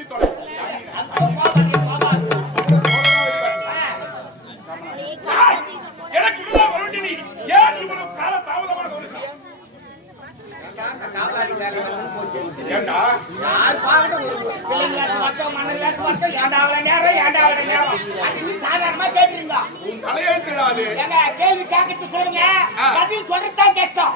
சொல்லி தொலை. எனக்கு விடுதா வரண்டி நீ ஏன் இவ்வளவு கால தாமதமாக வருகிறாய்? ஏண்டா யார் பாக்கட்டும் பிள்ளைங்க வேஷம் பார்த்தோம் மன்னர் வேஷம் பார்த்தோம் ஏண்டா அவளை நேரம் அது சாதாரணமா கேட்டுருங்க. உன் தலையெழுத்துடாது. ஏங்க கேள்வி கேட்கறது சொல்லுங்க பதில் சொல்றதுதான் கஷ்டம்.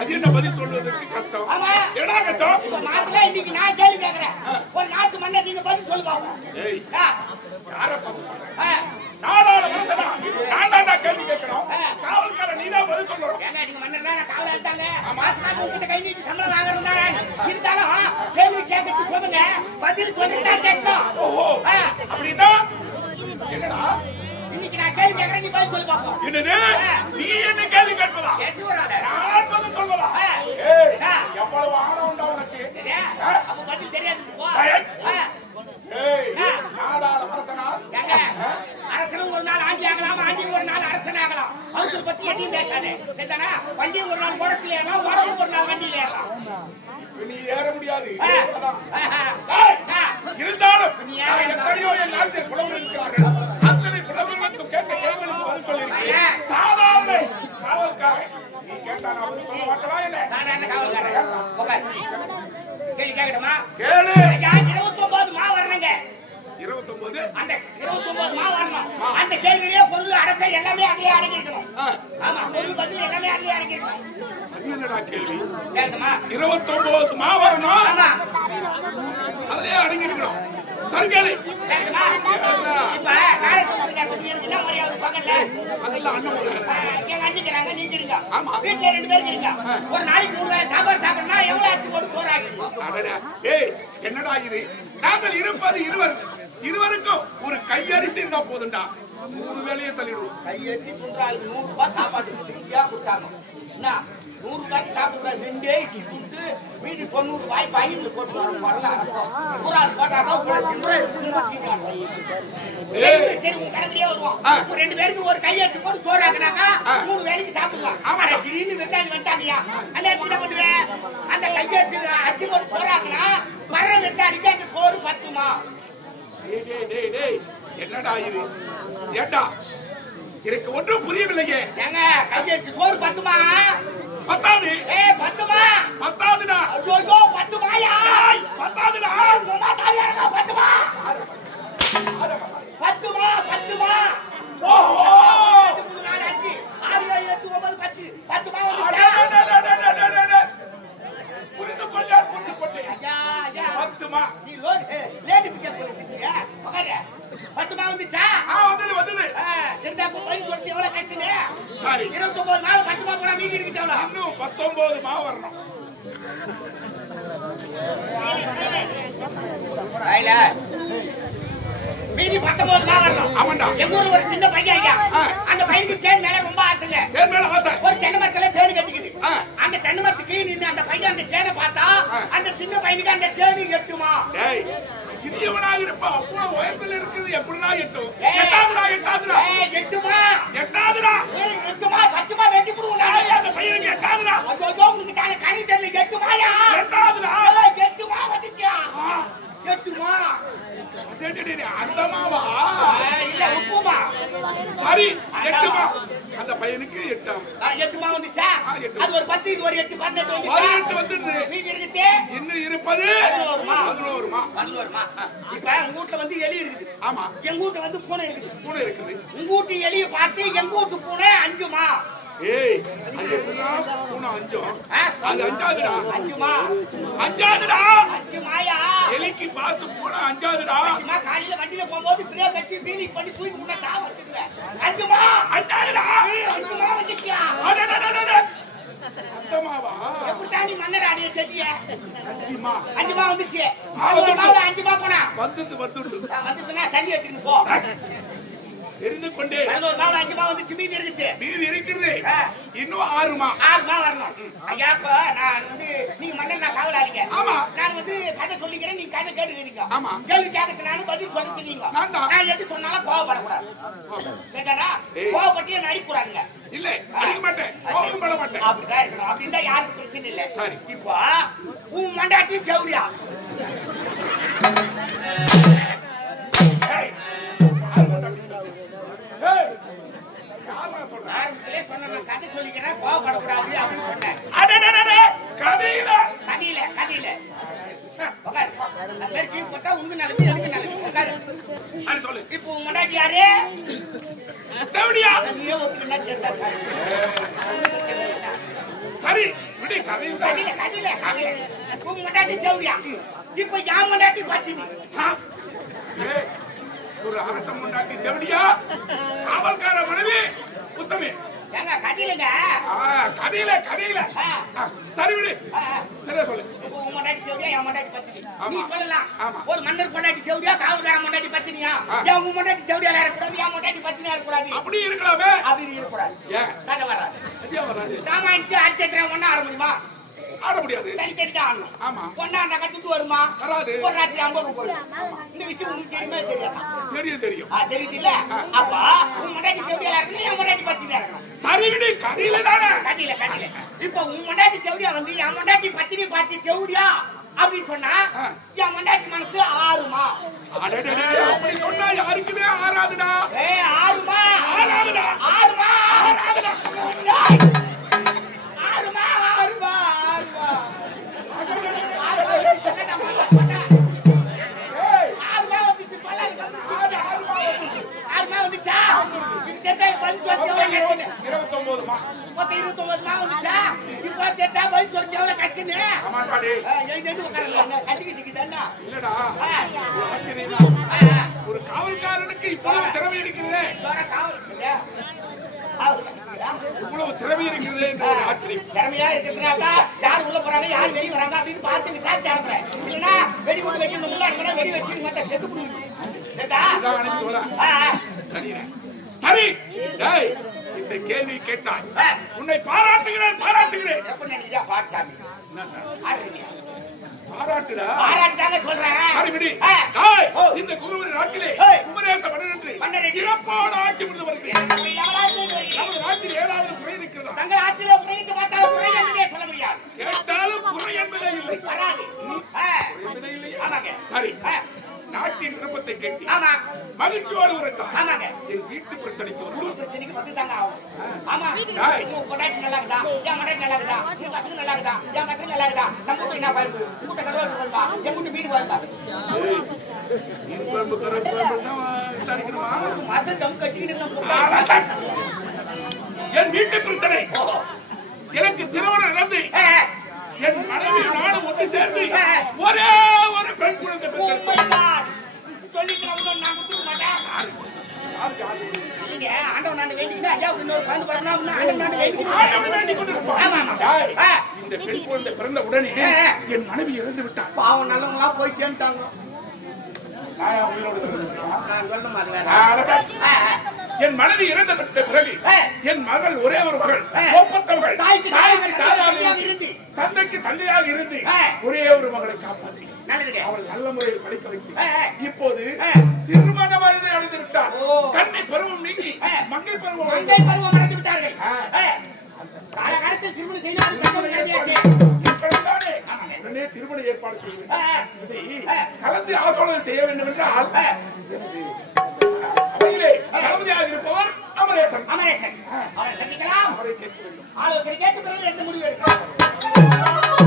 அது என்ன பதில் சொல்வதற்கு கஷ்டம்? ஆமா என்ன கஷ்டம்? இப்ப நாட்டுல இன்னைக்கு நான் கேள்வி கேட்கிறேன். ஒரு நாட்டு மன்னர் நீங்க பதில் சொல்லுவாங்க. ஏய் யார நாடாளுமன்றமா நான்டா கேள்வி கேட்கணும். காவல்கார நீதான் பதில் சொல்லணும். ஏங்க நீங்க மன்னர் தான் காவல் எடுத்தாங்க மாசம் உங்ககிட்ட கை நீட்டி சம்பளம் வாங்குறதாங்க இருந்தாலும் கேள்வி கேட்கறது சொல்லுங்க பதில் சொல்றதுதான் கஷ்டம். ஓஹோ அப்படின்னா என்னடா இன்னைக்கு நான் கேள்வி கேட்கிறேன் நீ பதில் சொல்லு பாப்போம். என்னது நீ என்ன கேள்வி கேட்பதா? நான் பதில் சொல்வதா? ஏய் எவ்வளவு ஆணவம் உண்டா உனக்கு? அப்ப பதில் தெரியாது போ. ஏய் நாடாளுமன்றனா அரசனும் ஒரு நாள் ஆண்டி ஆகலாம் ஆண்டியும் ஒரு நாள் அரசன் ஆகலாம். அவருக்கு பத்தி எதையும் பேசாதே சரிதானா? வண்டியும் ஒரு நாள் ஓடத்துல ஏறலாம் ஓடவும் ஒரு நாள் வண்டியில் ஏறலாம். நீ ஏற முடியாது இருந்தாலும் எத்தனையோ என் ஆட்சியை புலவர் இருக்கிறார்கள். அத்தனை புலவர்களுக்கும் கேட்ட கேள்விகளுக்கு பதில் சொல்லியிருக்கேன். சாதாரண காவல்காரன் நீ கேட்டா நான் பதில் சொல்ல மாட்டேனா? இல்லை சாதாரண காவல்காரன் கேள்வி கேட்கட்டுமா? கேளு. 29 மா வரணுங்க. 29 அந்த 29 மா வரணும். அந்த கேள்வியிலே பொருள் அடக்க எல்லாமே அதிலே அடங்கிஇருக்கணும். ஆமா பொருள் பதில் எல்லாமே அதிலே அடங்கிஇருக்கணும். அது என்னடா கேள்வி? கேட்கட்டுமா? 29 மா வரணும். ஆமா அதே அடங்கி இருக்கணும். சரி கேளு. கேட்கட்டுமா? இப்ப நாளைக்கு உங்களுக்கு என்ன மரியாதை பக்கத்துல அதெல்லாம் அண்ணன் எங்க அண்ணிக்கிறாங்க நீங்க இருங்க. ஆமா வீட்டுல 2 பேர் இருங்க. ஒரு நாளைக்கு 3 வேளை சாப்பாடு சாப்பிடணும்னா எவ்வளவு ஆச்சு போட்டு சோறாங்க? ஏய் என்னடா இது? நாங்கள் இருப்பது இருவருக்கும் ஒரு கையரிசி இருந்தா போதுண்டா. 3 வேளையே தள்ளிடுவோம். கையரிசி குன்றால் 100 ரூபாய் சாப்பாடு கொடுத்தாங்க. என்ன 100 ரூபாய்க்கு சாப்பிடுற 2 இட்லி கொடுத்து மீதி 90 ரூபாய் பையில போட்டு வரோம். வரல பூரா போட்டாக்கா சரி உங்க கணக்கிலே வருவோம். 2 பேருக்கு ஒரு கையரிசி போட்டு சோறாக்குனாக்கா 3 வேளைக்கு சாப்பிடலாம். ஆமா திடீர்னு விருந்தாளி வந்துட்டாங்கயா அந்த என்ன பண்ணுவேன்? அந்த கையரிசி அரிசி போட்டு சோறாக்குனா வர்ற விருந்தாளிக்கு அந்த சோறு பத்துமா? என்னடா இது? ஏண்டா எனக்கு ஒன்றும் புரியவில்லையே. ஏங்க கையரிசி சோறு பத்துமா? பத்தாது. பத்துமா? பத்தாதுடா. ஐயோ பத்துமாயா? பத்தாதுடா. உமா தாலியா இருக்கா? பத்துமா? பத்துமா? ஓஹோ 3 4 5 6 7 8 9 10 பத்துமா? புரிந்து கொண்டேன். ஐயா பத்துமா நீ லேடி பிக்கப் பண்ணிட்டியா? உட்காரு. பத்துமா வந்துச்சா? வந்தது. இருந்தா போய் சொல்லி எவ்வளவு கஷ்டமே. சரி 29 நாள் பத்துமா போனா மீதி இருக்கு எவ்வளவு? இன்னும் 19 மா வரணும். மீதி 19 மா வரணும். ஆமாண்டா. எங்க ஊர்ல ஒரு சின்ன பையன் ஐயா அந்த பையனுக்கு தேன் மேல ரொம்ப ஆசைங்க. தேன் மேல ஆசை. ஒரு தென்னை மரத்துல தேன் கட்டிக்குது. அந்த தென்னை மரத்துக்கு நின்று அந்த பையன் அந்த தேனை பார்த்தா அந்த சின்ன பையனுக்கு அந்த தேனி எட்டுமா? டேய் சிறியவனா இருப்பா அவ்வளவு உயரத்துல இருக்குது எப்படிடா எட்டும்? எட்டாதுடா. எட்டுமா? எட்டாதுடா. எட்டுமா? சத்துமா வெட்டி போடுவோம். அந்த பையனுக்கு எட்டாதுடா. ஐயோ உங்களுக்கு தானே கனி தெரியல. எட்டுமாயா? எட்டாதுடா. எட்டுமா வந்துச்சா? எட்டுமா? அந்த மாவா? இல்ல உப்புமா. சரி 8 மா. அந்த பையனுக்கு 8 எட்டுமா வந்துச்சா? அது ஒரு 10 இது ஒரு 8 12 வந்துருது. மீதி இருக்குது இன்னும் இருப்பது 11 மா. 11 மா. இப்ப உங்க வீட்ல வந்து எலி இருக்குது. ஆமா எங்க வீட்ல வந்து பூனை இருக்குது. உங்க வீட்டு எலிய பார்த்து எங்க வீட்டு பூனை 5 மா. ஏய் அது எப்படிடா பூனை 5? அது 5ஆதுடா. 5 மா. 5ஆதுடா. 5 மாயா? எலிக்கு பார்த்து பூனை 5ஆதுடா. அம்மா காலையில வண்டியில போகும்போது பிரேக் கட்டி தீனி பண்ணி தூக்கி முன்ன சாவ வச்சிருவேன். 5 மா. 5ஆதுடா. 5 மா வந்துச்சியா? அந்த மாவா? எப்படி தாண்டி மன்னர் ஆடிய செடிய? 5 மா. 5 மா வந்துச்சு. 5 மா போனா வந்துதுன்னா தண்ணி எடுத்துட்டு போ. தெரிந்து கொண்டே 11 மாவுல 5 மா வந்துச்சு மீதி இருக்குது. மீதி இருக்குது. இன்னும் 6 மா. 6 மா வரணும். ஐயா இப்ப நான் வந்து நீங்க மன்னர் நான் காவலாளிங்க. ஆமா நான் வந்து கதை சொல்லிக்கிறேன் நீங்க கதை கேட்டுக்கிறீங்க. ஆமா கேள்வி கேட்கறது நானும் பதில் சொல்லிட்டு நீங்க நான் எது சொன்னாலும் கோவப்படக்கூடாது. கேட்டானா கோவப்பட்டு என்ன அடிக்கூடாதுங்க. இல்ல அடிக்க மாட்டேன் கோவம் பட மாட்டேன். அப்படிதான் இருக்கணும். அப்படின்னா யாருக்கும் பிரச்சனை இல்லை. சரி இப்போ உன் மண்டாட்டி ஜவுரியா கீழே போட்டா உனக்கு நல்லது எனக்கு நல்லது உட்காரு. அது சொல்லு. இப்போ உன் முன்னாடி யாரு தேவடியா? நீயே ஒத்துக்கிட்டா சேர்த்தா சார். சரி விடு கதையும் தான். கதில உன் முன்னாடி தேவடியா? இப்போ என் முன்னாடி பத்தினி. ஏய், ஒரு அரச முன்னாடி தேவடியா? காவல்கார மனைவி உத்தமே. ஏங்க கதிலங்க. கதையில. சரி விடு. சரியா சொல்லு. உன் முன்னாடி தேவடியா என் முன்னாடி பத்தினி. நீ ஆமா. சொல்லலாம். ஆமா. ஒரு மன்னர் முன்னாடி தேவடியா காவல்கார முன்னாடி பத்தினியா? என் உன் முன்னாடி தேவடியா இருக்கக்கூடாது என் முன்னாடி பத்தினியா இருக்கக்கூடாது. அப்படி இருக்கலாமே. அப்படி இருக்கக்கூடாது. ஏன் கதை வராது. சரியா வராது. சாமானிட்டு அடிச்சேன் ஒன்னா ஆட முடியுமா? ஆட முடியாது. தனித்தனிதான் ஆடணும். ஆமா. ஒன்னா அந்த கத்துட்டு வருமா? வராது. ஒரு ராத்திரி அங்க போயிடும். இந்த விஷயம் உங்களுக்கு தெரியுமே தெரியாதா? தெரியும். தெரியுதுல்ல? அப்ப உன் முன்னாடி தேவடியா இருக்கணும் என் முன்னாடி பத்தினியா இருக்கணும். சரி விடு கதையில தானே. கட்டில இப்ப உன் முன்னாடி தேவடியா வந்து என் முன்னாடி பத்தினி பார்த்து தேவடியா அப்படின்னு சொன்னா என் முன்னாடி மனசு ஆறுமா? அடடடே, அப்படி சொன்னா யாருக்குமே ஆறாதுடா. ஆறுமா? ஆறாதுடா. ஆறுமா? ஆறாதுடா. ஆறுமா? ஆறுமா? ஆறுமா வந்துச்சு பல்லாரி ஆறுமா வந்துச்சா? 29 மா. 29 மா வந்துச்சா? இப்ப கேட்டா பதில் சொல்ல எவ்வளவு கஷ்டமே. ஆமா பாடி. கட்டிக்கிட்டு இல்லடா, ஒரு ஆச்சரியம்தான். ஒரு காவல்காரனுக்கு இவ்வளவு திறமை இருக்கிறதே. இவ்வளவு திறமை இருக்கிறதே என்ற ஒரு ஆச்சரியம். திறமையா இருக்கிறதுனால யார் உள்ள போறாங்க யார் வெளியே வராங்க அப்படின்னு பார்த்து விசாரிச்சு அனுப்புறேன். இல்லைன்னா வெடி கொண்டு வைக்கணும் வெடி வச்சு மத்த செத்து போடுவீங்க. சரி, டேய், இந்த கேள்வி கேட்டாய். உன்னை பாராட்டுகிறேன். எப்படி நினைக்கிறியா பாட்சாமி? என்ன சார்? ஆடுறீங்க. பாராட்டுடா. பாராட்டுதாங்க சொல்றேன். சரி விடு. டேய், இந்த குமரி நாட்டிலே குமரேச மன்னனன்று சிறப்பான ஆட்சி புரிந்து வருகிறேன். நமது நாட்டில் ஏதாவது குறை இருக்கிறதா? தங்கள் ஆட்சியில முறையிட்டு பார்த்தாலும் குறை என்பதே சொல்ல முடியாது. கேட்டாலும் குறை என்பதே இல்லை. வராது. என்பதே இல்லை. ஆமாங்க. சரி, நாட்டின் விருப்பத்தை கேட்டு ஆமா. மகிழ்ச்சியோடு உரைத்தார். ஆமாங்க. என் வீட்டு பிரச்சனைக்கு ஒரு பிரச்சனைக்கு வந்து தாங்க ஆகும். ஆமா. டேய். உன் பொண்டாட்டி நல்லா இருக்குதா? என் மனைவி நல்லா இருக்குதா? என் பசங்க நல்லா இருக்குதா? என் பசங்க நல்லா இருக்குதா? நம்ம வீட்டு என்ன பருப்பு? கூட்ட கருவாடு வருவா? என் வீட்டு மீன் வருவா? மீன் குழம்பு தான் விசாரிக்கணுமா? மாசம் தம் கட்டிக்கிட்டு என் வீட்டு பிரச்சனை எனக்கு திருமணம் நடந்து என் மனைவி நானும் ஒன்று சேர்ந்து ஒரே ஒரு பெண் குழந்தை பெற்றெடுத்தோம். சொல்லிட்டு நான் கொடுத்துக்க மாட்டேன். நீங்க ஆண்டவன் நான் வேண்டிக்கிட்டு ஐயா இன்னொரு குழந்தை பிறந்தா ஆண்டவன் வேண்டிக் கொண்டிருப்பான். ஆமா ஆமா. இந்த பெண் குழந்தை பிறந்த உடனே என் மனைவி இறந்து விட்டார். பாவம் நல்லவங்களா போய் சேர்ந்துட்டாங்க. என் மனைவி இறந்த பிறகு என் மகள் ஒரே ஒரு மகள் ஒப்பந்தவர்கள் தந்தைக்கு தந்தையாக இருந்து ஒரே ஒரு மகளை காப்பாற்றி அவள் நல்ல முறையில் படிக்க வைத்து இப்போது திருமண வயதை அடைந்து விட்டார். கண்ணை பருவம் நீங்கி மங்கை பருவம் அடைந்து விட்டார்கள். காலகாலத்தில் திருமணம் செய்து உடனே திருமண ஏற்பாடு செய்து கலந்து ஆலோசனை செய்ய வேண்டும் என்றால் அவையிலே தளபதியாக இருப்பவர் அமரேசன். அவரை சந்திக்கலாம். அவரை கேட்க வேண்டும். ஆலோசனை கேட்டு பிறகு எந்த முடிவு எடுக்கலாம்.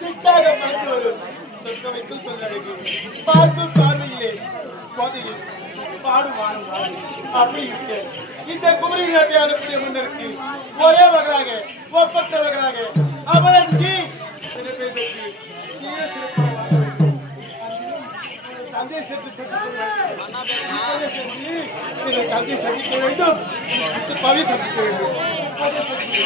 சிட்டாக பார்த்து வரும் சொற்கவைக்கும் சொல்லழகு பார்க்கும் பார்வையிலே போதையில் பாடும் வாழும் அப்படி இருக்கு. இந்த குமரி நாட்டை அனுப்பிய மன்னருக்கு ஒரே வகையாக ஒப்பற்றவர்களாக அவரங்கி சில பேர் பெற்று சீர சிறப்பாக தந்தை சென்று தந்தை சந்திக்க வேண்டும், பவி சந்திக்க வேண்டும்.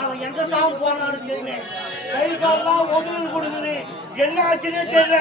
அவன் எங்க தான் போனாலும் தெரியல, கை காலாம் ஒதுவில் கொடுக்குது, என்ன ஆச்சுன்னே தெரியல.